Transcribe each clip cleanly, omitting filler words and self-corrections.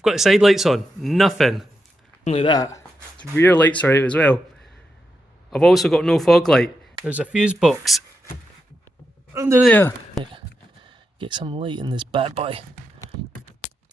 I've got the side lights on, nothing. Only that, the rear lights are out as well. I've also got no fog light. There's a fuse box under there. Get some light in this bad boy.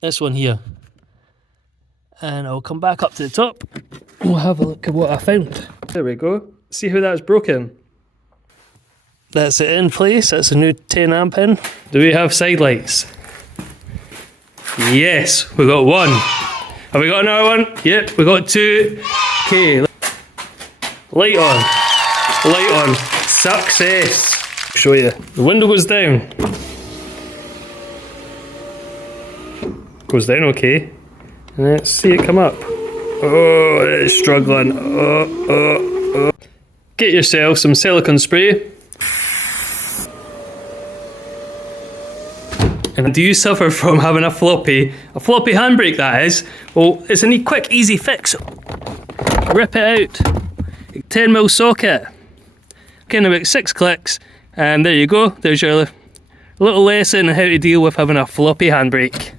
This one here. And I'll come back up to the top. We'll have a look at what I found. There we go. See how that's broken? That's it in place. That's a new 10 amp in. Do we have side lights? Yes, we got one. Have we got another one? Yep, we got two. Okay. Light on. Light on. Success. Show you. The window goes down. Goes down okay. And let's see it come up. Oh, it's struggling. Oh. Get yourself some silicone spray. And do you suffer from having a floppy handbrake that is? Well, it's a quick, easy fix. Rip it out. 10mm socket. Kind of about 6 clicks. And there you go. There's your little lesson on how to deal with having a floppy handbrake.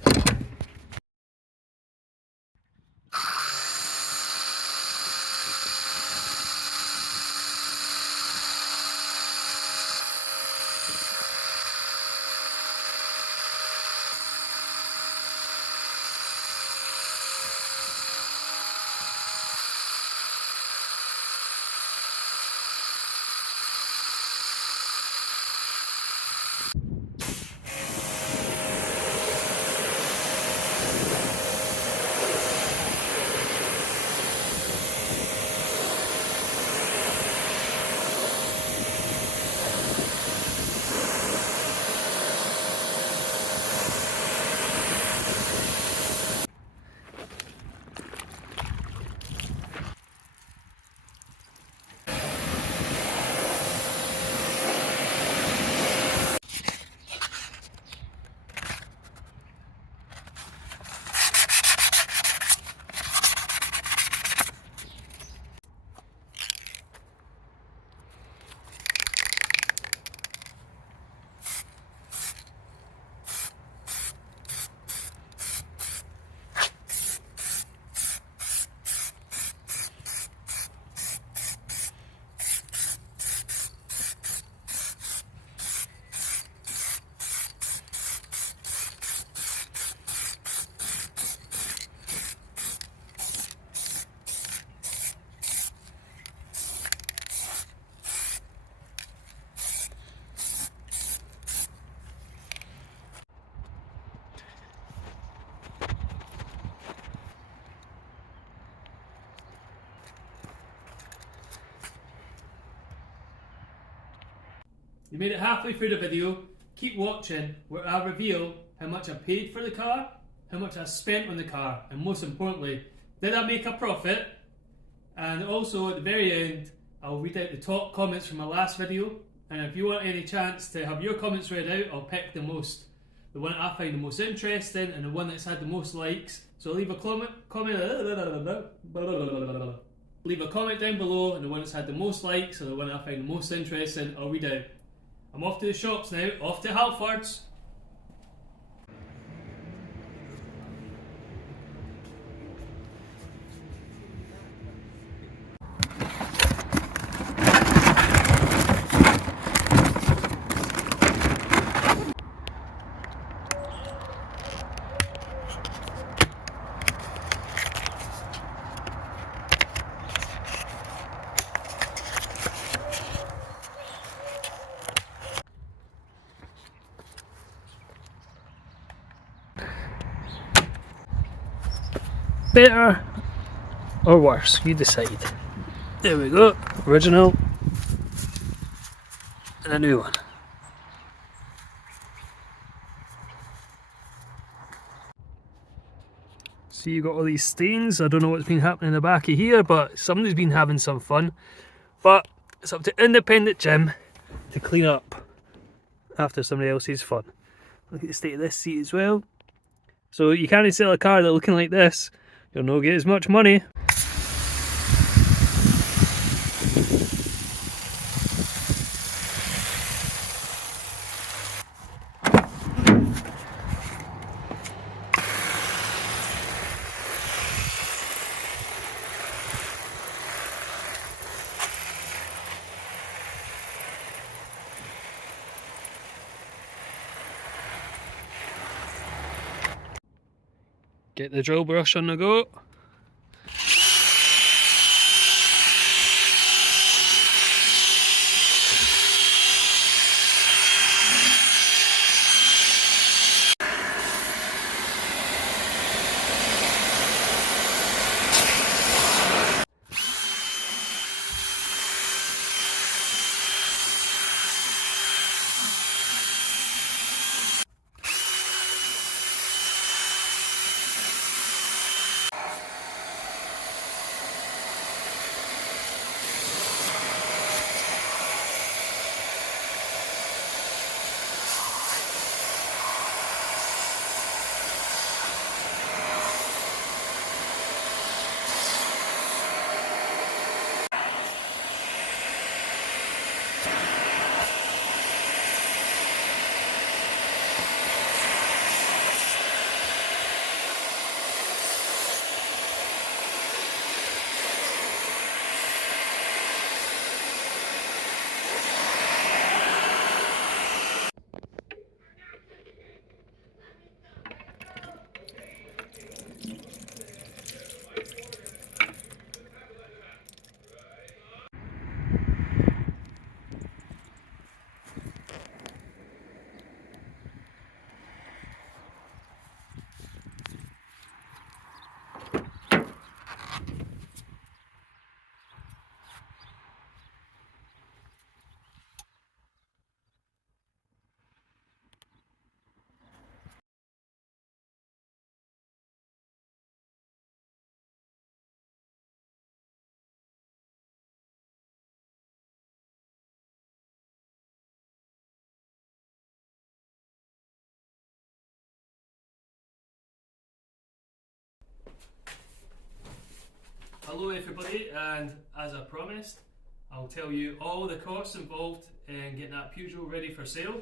You made it halfway through the video. Keep watching where I reveal how much I paid for the car, how much I spent on the car, and most importantly, did I make a profit? And also at the very end, I'll read out the top comments from my last video, and if you want any chance to have your comments read out, I'll pick the one I find the most interesting and the one that's had the most likes. So leave a comment down below, and the one that's had the most likes or the one I find the most interesting, I'll read out. I'm off to the shops now, off to Halfords. Better or worse, you decide. There we go, original and a new one. See, you got all these stains. I don't know what's been happening in the back of here, but somebody's been having some fun. But it's up to independent Jim to clean up after somebody else's fun. Look at the state of this seat as well. So you can't sell a car that's looking like this. You'll not get as much money. Get the drill brush on the go. Hello everybody, and as I promised, I'll tell you all the costs involved in getting that Peugeot ready for sale.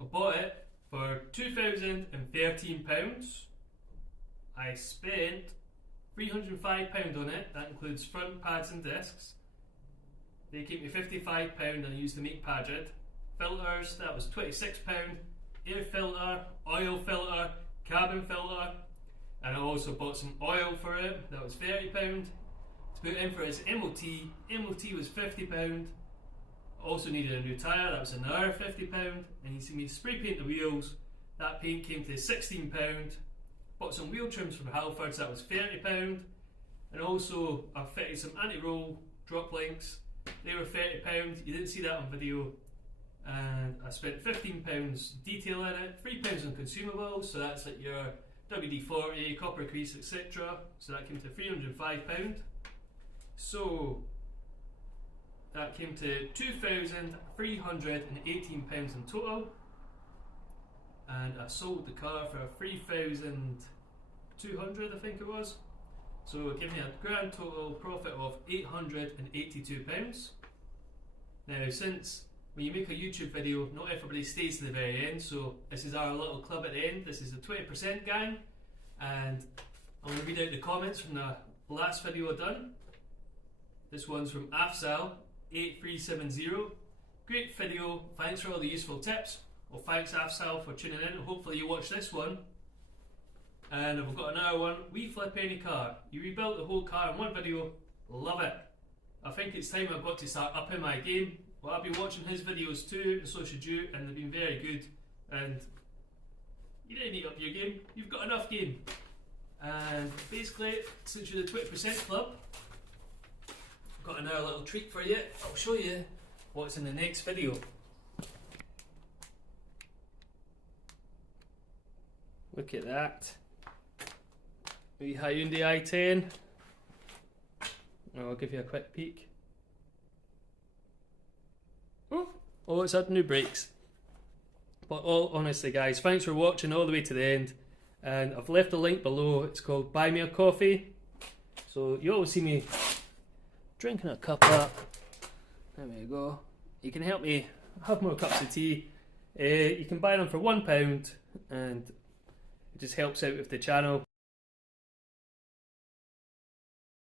I bought it for £2,013. I spent £305 on it, that includes front pads and discs. They gave me £55 and I used the make Padrid. Filters, that was £26. Air filter, oil filter, cabin filter. And I also bought some oil for it, that was £30. To put in for its MOT was £50. I also needed a new tyre, that was another £50. And you see me spray paint the wheels, that paint came to £16. Bought some wheel trims from Halfords, that was £30. And also I fitted some anti-roll drop links, they were £30. You didn't see that on video. And I spent £15 detail in it, £3 on consumables, so that's like your WD-40, copper grease, etc. So that came to £305. So that came to £2,318 in total. And I sold the car for £3,200, I think it was. So it gave me a grand total profit of £882. Now, since when you make a YouTube video, not everybody stays to the very end, so this is our little club at the end. This is the 20% gang, and I'm going to read out the comments from the last video I done. This one's from Afsal8370. Great video, thanks for all the useful tips. Well, thanks Afsal for tuning in, hopefully you watch this one. And I've got another one, we flip any car. You rebuilt the whole car in one video, love it. I think it's time I've got to start upping my game. Well, I've been watching his videos too, and so should you, and they've been very good. And you don't need to up your game, you've got enough game. And basically, since you're the 20% club, I've got another little treat for you. I'll show you what's in the next video. Look at that. The Hyundai i10. I'll give you a quick peek. Oh, it's had new brakes. But all honestly guys, thanks for watching all the way to the end. And I've left a link below, it's called Buy Me a Coffee. So you always see me drinking a cup up. There we go. You can help me have more cups of tea. You can buy them for £1 and it just helps out with the channel.